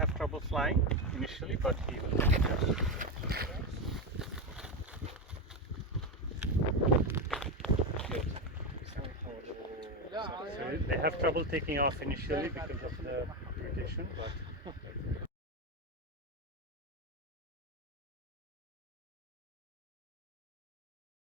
have trouble flying initially, but he will adjust. So they have trouble taking off initially because of the irritation, but